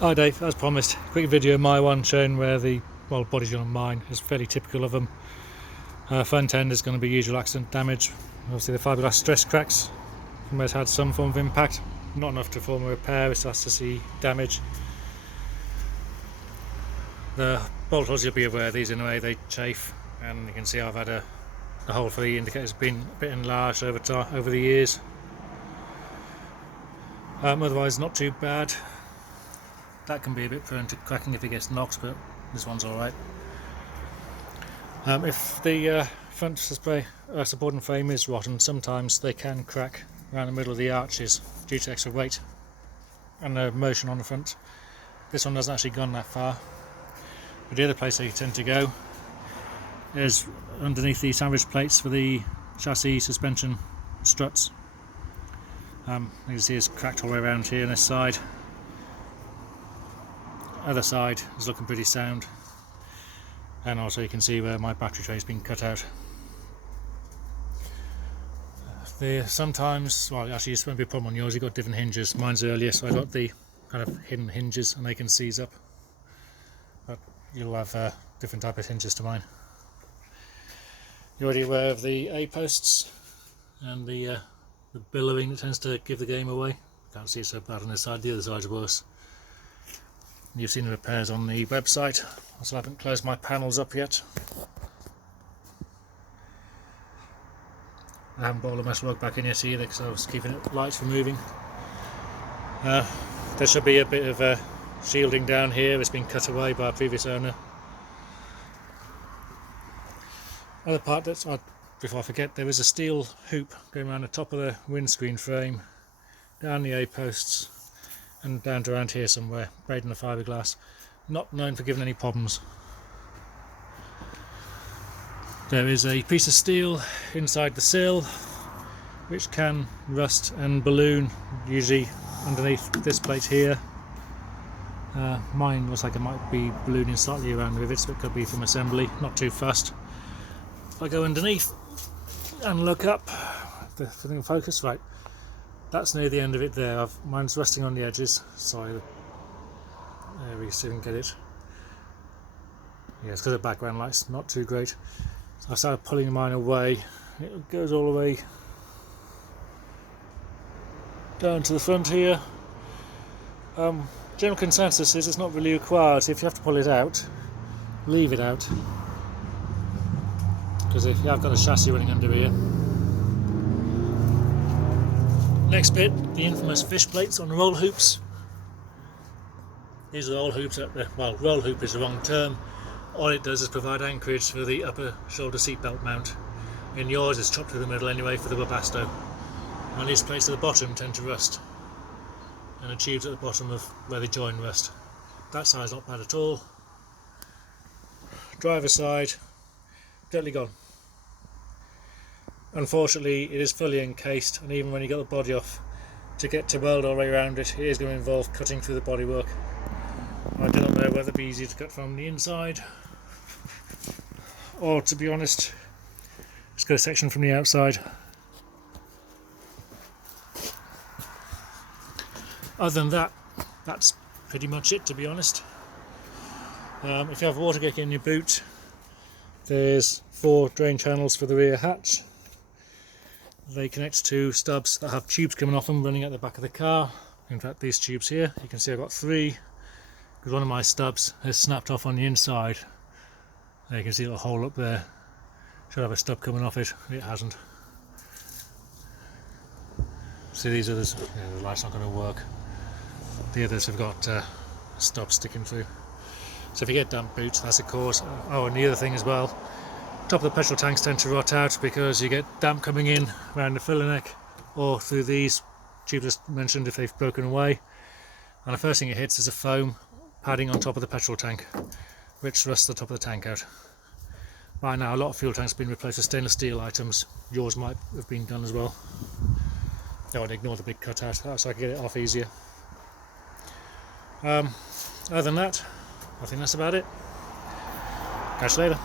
Hi Dave, as promised, quick video of my one showing where the body's gone on mine. It's fairly typical of them. Front end is going to be usual accident damage. Obviously the fiberglass stress cracks. You may have had some form of impact, not enough to form a repair, it's just to see damage. The bolt holes, you'll be aware of these in a way, they chafe, and you can see I've had the hole for the indicator's been a bit enlarged over the years. Otherwise not too bad. That can be a bit prone to cracking if it gets knocked, but this one's alright. If the front supporting frame is rotten, sometimes they can crack around the middle of the arches due to extra weight and the motion on the front. This one hasn't actually gone that far, but the other place they tend to go is underneath the sandwich plates for the chassis suspension struts. You can see it's cracked all the way around here on this side. Other side is looking pretty sound, and also you can see where my battery tray has been cut out. Sometimes, well, actually this won't be a problem on yours, you've got different hinges. Mine's earlier, so I got the kind of hidden hinges and they can seize up, but you'll have different type of hinges to mine. You're already aware of the A-posts and the billowing that tends to give the game away. Can't see it so bad on this side, the other side's worse. You've seen the repairs on the website. I still haven't closed my panels up yet. I haven't brought the metal rug back in yet either because I was keeping it light for moving. There should be a bit of shielding down here. It's been cut away by a previous owner. Other part before I forget, there is a steel hoop going around the top of the windscreen frame, down the A-posts, and down to around here somewhere, braided in the fiberglass. Not known for giving any problems. There is a piece of steel inside the sill which can rust and balloon, usually underneath this plate here. Mine looks like it might be ballooning slightly around the rivets, but it could be from assembly, not too fussed. If I go underneath and look up, the thing will focus, right, that's near the end of it there. Mine's resting on the edges. Sorry, there we see if we can get it. Yeah, it's because the background light's not too great. So I started pulling mine away. It goes all the way down to the front here. General consensus is it's not really required. So if you have to pull it out, leave it out. Because if you have got a chassis running under here. Next bit, the infamous fish plates on the roll hoops. These are roll hoops roll hoop is the wrong term. All it does is provide anchorage for the upper shoulder seatbelt mount. In yours it's chopped through the middle anyway for the webasto. And these plates at the bottom tend to rust. And the tubes at the bottom of where they join rust. That side's not bad at all. Driver's side, totally gone. Unfortunately, it is fully encased, and even when you get the body off, to get to weld all the way around it, it is going to involve cutting through the bodywork. I do not know whether it'd be easier to cut from the inside, or to be honest, just go a section from the outside. Other than that, that's pretty much it, to be honest. If you have a water gate in your boot, there's 4 drain channels for the rear hatch. They connect to stubs that have tubes coming off them running at the back of the car. In fact, these tubes here, you can see I've got 3, because one of my stubs has snapped off on the inside. There you can see a little hole up there. Should have a stub coming off it, it hasn't. See these others, yeah, the light's not going to work. The others have got stubs sticking through. So if you get damp boots, that's a cause. Oh, and the other thing as well, top of the petrol tanks tend to rot out because you get damp coming in around the filler neck or through these tubes just mentioned if they've broken away, and the first thing it hits is a foam padding on top of the petrol tank which rusts the top of the tank out. By now a lot of fuel tanks have been replaced with stainless steel items. Yours might have been done as well. I would ignore the big cutout so I can get it off easier. Other than that, I think that's about it. Catch you later.